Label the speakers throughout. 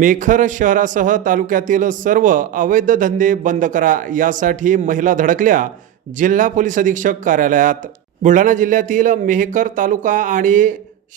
Speaker 1: मेखर शहरासह तालुक्यातील सर्व अवैध धंदे बंद करा यासाठी महिला धडकल्या जिल्हा पोलीस अधीक्षक कार्यालयात. बुलढाणा जिल्ह्यातील मेहकर तालुका आणि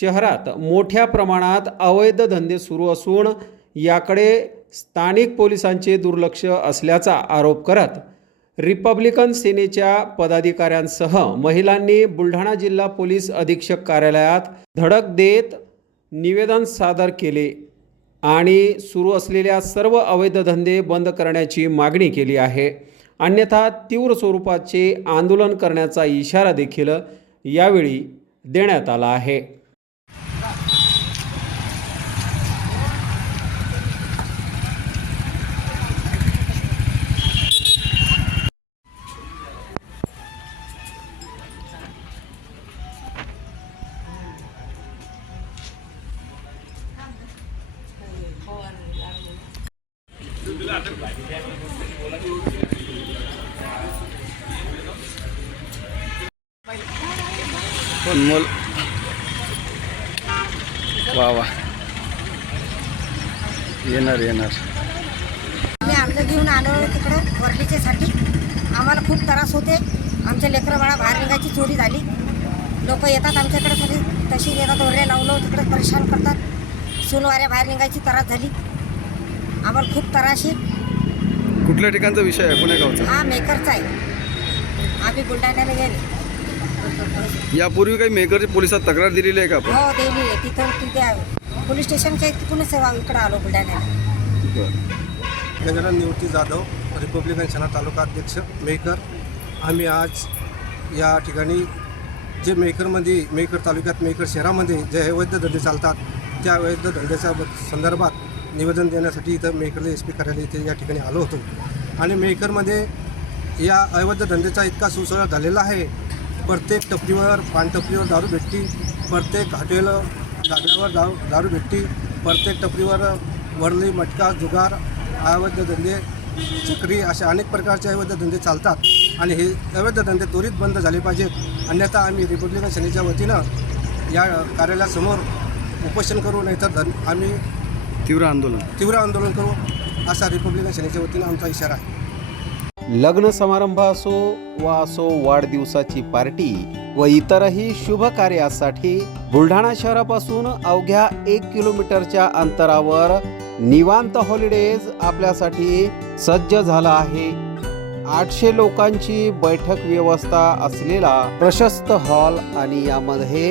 Speaker 1: शहरात मोठ्या प्रमाणात अवैध धंदे सुरू असून याकडे स्थानिक पोलिसांचे दुर्लक्ष असल्याचा आरोप करत रिपब्लिकन सेनेच्या पदाधिकाऱ्यांसह महिलांनी बुलढाणा जिल्हा पोलीस अधीक्षक कार्यालयात धडक देत निवेदन सादर केले. आणि सुरू असलेल्या सर्व अवैध धंदे बंद करण्याची मागणी केली आहे. अन्यथा तीव्र स्वरूपाचे आंदोलन करण्याचा इशारा देखील यावेळी देण्यात आला आहे.
Speaker 2: अनमोल. वा वा. येणार येणार.
Speaker 3: मी आमचं घेऊन आलो तिकडं वर्लीच्यासाठी आम्हाला खूप त्रास होते. आमच्या लेकरं बाळा बाहेर निघायची चोरी झाली. लोक येतात आमच्याकडे तरी तशी येतात ओरडे लावलं तिकडे परेशान करतात. सुनवाऱ्या बाहेर निघायची त्रास झाली. आम्हाला खूप आहे
Speaker 2: कुठल्या ठिकाणचा विषय आहे? पुण्या गावचा?
Speaker 3: हा मेकरचा आहे. आम्ही बुलढाण्याला गेले.
Speaker 2: यापूर्वी काही मेकरच्या पोलिसात तक्रार दिलेली आहे का आपण?
Speaker 3: हो दिली आहे. तिथं तिथे पोलीस स्टेशनच्या तिथूनच इकडं आलो बुलढाण्याला.
Speaker 4: गजानन निवृत्ती जाधव रिपब्लिकन सेना तालुका अध्यक्ष मेहकर आम्ही आज या ठिकाणी जे मेहकरमध्ये मेहकर तालुक्यात मेहकर शहरामध्ये जे अवैध धंदे चालतात त्या अवैध धंद्याच्या संदर्भात निवेदन देण्यासाठी इथं मेकरला एस पी कार्यालय इथे या ठिकाणी आलो होतो. आणि मेकरमध्ये या अवैध धंद्याचा इतका सुसळा झालेला आहे. प्रत्येक टपरीवर पानटपरीवर दारू भेटती प्रत्येक हॉटेल धाब्यावर दारू दारू भेटती प्रत्येक टपरीवर वरली मटका जुगार अवैध धंदे चक्री असे अनेक प्रकारचे अवैध धंदे चालतात. आणि हे अवैध धंदे त्वरित बंद झाले पाहिजेत. अन्यथा आम्ही रिपब्लिकन सेनेच्या वतीनं या कार्यालयासमोर उपोषण करू नाहीतर धन आम्ही
Speaker 2: तीव्र आंदोलन.
Speaker 4: तीव्र आंदोलन करू असा रिपब्लिकन सेनेच्या वतीनं आमचा इशारा आहे.
Speaker 1: लग्न समारंभ असो वा असो वाढदिवसाची पार्टी व इतरही शुभ कार्यासाठी बुलढाणा शहरापासून अवघ्या एक किलोमीटरच्या अंतरावर निवांत हॉलिडेज आपल्यासाठी सज्ज झाला आहे. आठशे लोकांची बैठक व्यवस्था असलेला प्रशस्त हॉल आणि यामध्ये